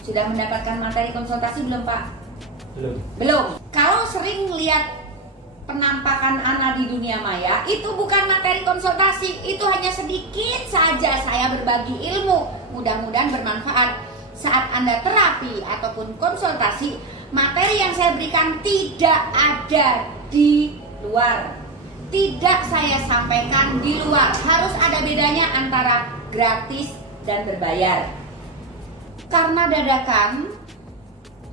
Sudah mendapatkan materi konsultasi belum Pak? Belum. Belum. Kalau sering lihat penampakan Ana di dunia maya, itu bukan materi konsultasi, itu hanya sedikit saja saya berbagi ilmu. Mudah-mudahan bermanfaat. Saat Anda terapi ataupun konsultasi, materi yang saya berikan tidak ada di luar. Tidak saya sampaikan di luar. Harus ada bedanya antara gratis dan berbayar. Karena dadakan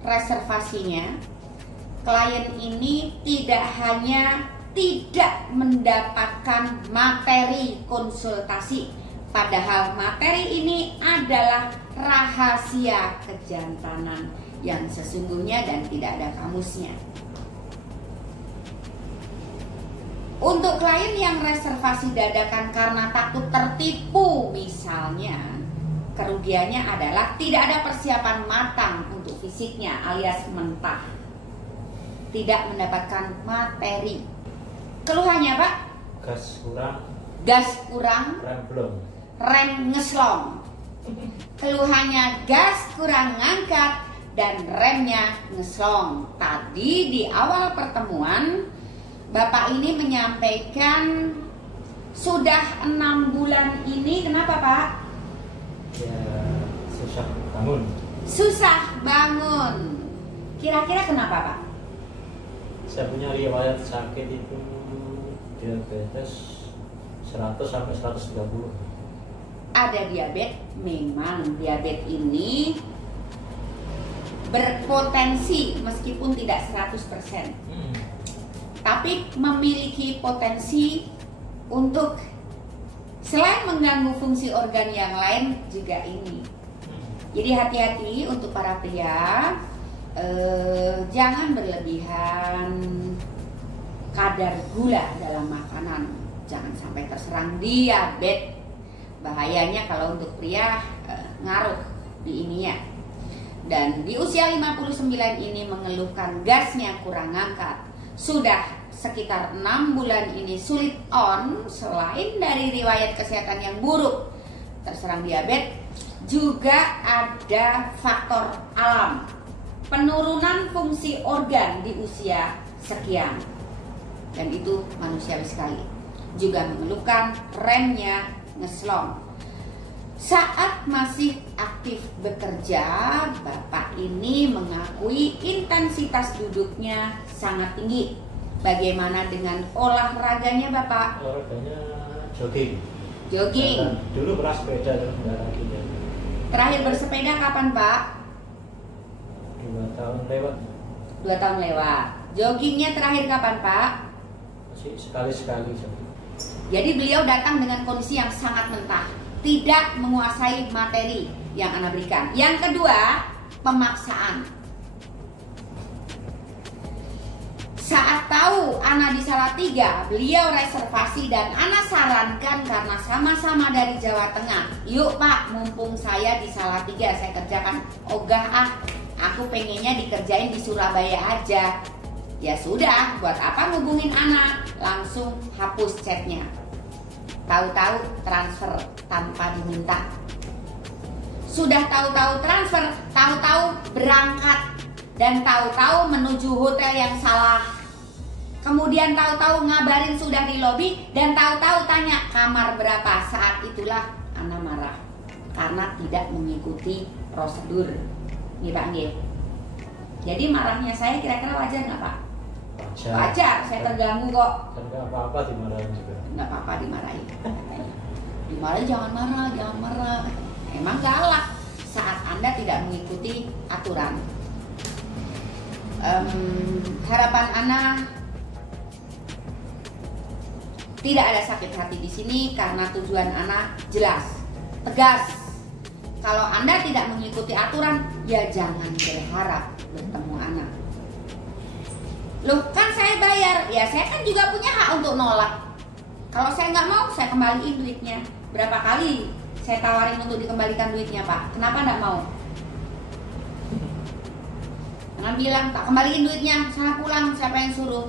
reservasinya, klien ini tidak hanya tidak mendapatkan materi konsultasi, padahal materi ini adalah rahasia kejantanan yang sesungguhnya dan tidak ada kamusnya. Untuk klien yang reservasi dadakan karena takut tertipu misalnya, kerugiannya adalah tidak ada persiapan matang untuk fisiknya alias mentah. Tidak mendapatkan materi. Keluhannya Pak? Gas kurang. Gas kurang. Rem belum. Rem ngeslong. Keluhannya gas kurang ngangkat dan remnya ngeslong. Tadi di awal pertemuan Bapak ini menyampaikan sudah 6 bulan ini, kenapa Pak? Ya susah bangun. Susah bangun. Kira-kira kenapa Pak? Saya punya riwayat sakit itu diabetes 100 sampai 130. Ada diabetes, memang diabetes ini berpotensi meskipun tidak 100%. Tapi memiliki potensi untuk selain mengganggu fungsi organ yang lain juga ini. Jadi hati-hati untuk para pria, jangan berlebihan kadar gula dalam makanan. Jangan sampai terserang diabetes. Bahayanya kalau untuk pria ngaruh di ininya. Dan di usia 59 ini mengeluhkan gasnya kurang ngangkat. Sudah sekitar 6 bulan ini sulit on, selain dari riwayat kesehatan yang buruk terserang diabetes, juga ada faktor alam, penurunan fungsi organ di usia sekian, dan itu manusiawi sekali. Juga mengeluhkan remnya ngeslong. Saat masih aktif bekerja, Bapak ini mengakui intensitas duduknya sangat tinggi. Bagaimana dengan olahraganya Bapak? Olahraganya jogging. Jogging. Dan dulu pernah sepeda, terus enggak lagi. Ya. Terakhir bersepeda kapan Pak? 2 tahun lewat. 2 tahun lewat. Joggingnya terakhir kapan Pak? Masih sekali-sekali. Jadi beliau datang dengan kondisi yang sangat mentah, tidak menguasai materi yang Ana berikan. Yang kedua, pemaksaan. Saat tahu Ana di Salatiga, beliau reservasi dan Ana sarankan karena sama-sama dari Jawa Tengah. Yuk Pak, mumpung saya di Salatiga, saya kerjakan ogah aku pengennya dikerjain di Surabaya aja. Ya sudah, buat apa ngubungin Ana? Langsung hapus chatnya. Tahu-tahu transfer tanpa diminta. Sudah tahu-tahu transfer, tahu-tahu berangkat, dan tahu-tahu menuju hotel yang salah. Kemudian tahu-tahu ngabarin sudah di lobi, dan tahu-tahu tanya kamar berapa. Saat itulah Ana marah karena tidak mengikuti prosedur. Nih Pak Nggih. Jadi marahnya saya kira-kira wajar nggak Pak? Wajar. Wajar, saya terganggu kok. Dan nggak apa-apa dimarahin juga. Nggak apa-apa dimarahin. Dimarahin jangan marah, jangan marah. Emang galak saat Anda tidak mengikuti aturan. Harapan Ana tidak ada sakit hati di sini karena tujuan Ana jelas, tegas. Kalau Anda tidak mengikuti aturan, ya jangan berharap bertemu Ana. Loh kan saya bayar, ya saya kan juga punya hak untuk nolak. Kalau saya nggak mau, saya kembaliin duitnya. Berapa kali saya tawarin untuk dikembalikan duitnya Pak? Kenapa nggak mau? Karena bilang tak kembaliin duitnya, sana pulang, siapa yang suruh?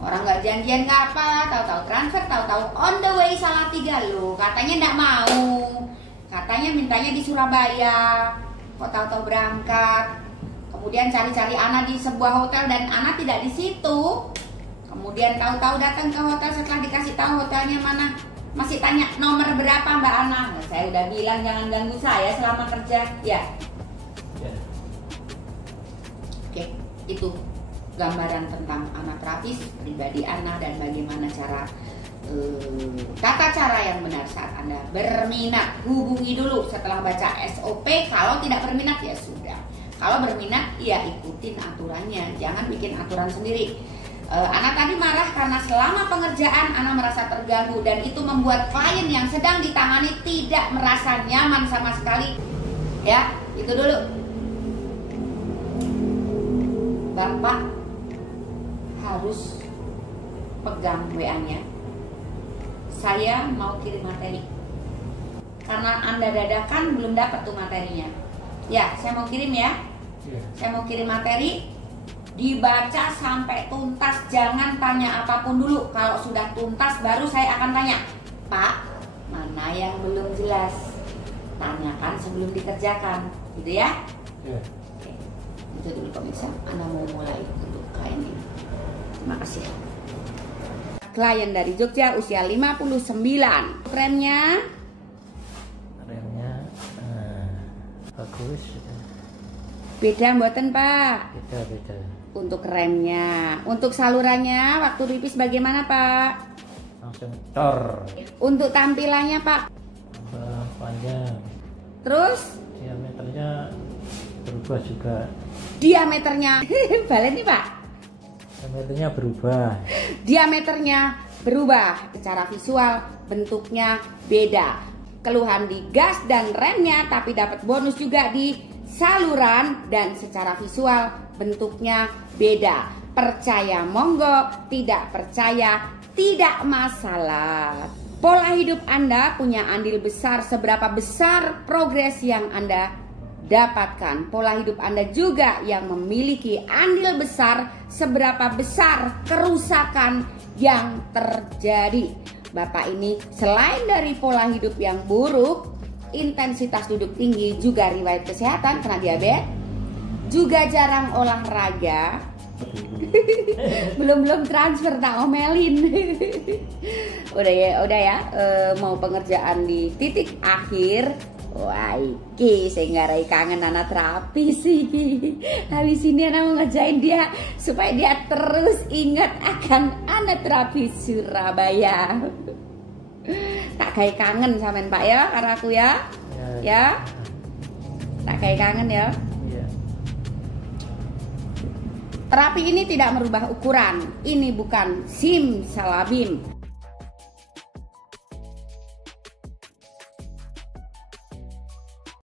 Orang nggak janjian nggak apa, tahu-tahu transfer, tahu-tahu on the way Salatiga loh. Katanya nggak mau, katanya mintanya di Surabaya. kok tahu-tahu berangkat. Kemudian cari-cari Ana di sebuah hotel dan Ana tidak di situ. Kemudian tahu-tahu datang ke hotel setelah dikasih tahu hotelnya mana, masih tanya nomor berapa Mbak Ana. Nah, saya udah bilang jangan ganggu saya selama kerja, ya. Oke, itu gambaran tentang Ana terapis, pribadi Ana dan bagaimana tata cara yang benar saat Anda berminat. Hubungi dulu setelah baca SOP. Kalau tidak berminat ya sudah. Kalau berminat ya ikutin aturannya, jangan bikin aturan sendiri. Ana tadi marah karena selama pengerjaan Ana merasa terganggu dan itu membuat klien yang sedang ditangani tidak merasa nyaman sama sekali. Ya, itu dulu. Bapak harus pegang WA-nya. Saya mau kirim materi. Karena Anda dadakan belum dapat tuh materinya. Ya, saya mau kirim ya. Saya mau kirim materi, dibaca sampai tuntas, jangan tanya apapun dulu. Kalau sudah tuntas baru saya akan tanya, Pak, mana yang belum jelas? Tanyakan sebelum dikerjakan, gitu ya? Oke. Itu dulu pemirsa, Anda mau mulai untuk klien ini. Terima kasih. Klien dari Jogja, usia 59. Remnya bagus. Beda mboten Pak? Beda. Untuk remnya, untuk salurannya waktu ripis bagaimana Pak? Langsung cor. Untuk tampilannya Pak? Panjang. Terus? Diameternya berubah juga. Diameternya balen nih Pak? Diameternya berubah. Diameternya berubah. Secara visual bentuknya beda. Keluhan di gas dan remnya, tapi dapat bonus juga di saluran dan secara visual bentuknya beda. Percaya monggo, tidak percaya tidak masalah. Pola hidup Anda punya andil besar seberapa besar progres yang Anda dapatkan. Pola hidup Anda juga yang memiliki andil besar seberapa besar kerusakan yang terjadi. Bapak ini selain dari pola hidup yang buruk, intensitas duduk tinggi, juga riwayat kesehatan, kena diabetes, juga jarang olahraga, belum transfer tak omelin. udah ya, mau pengerjaan di titik akhir. Wah, iki saya ngarai kangen anak terapi sih. Habis ini anak mau ngerjain dia supaya dia terus ingat akan anak terapi Surabaya. Tak kayak kangen sampean Pak ya, karena aku ya. Ya. Tak kayak kangen ya. Terapi ini tidak merubah ukuran. Ini bukan simsalabim.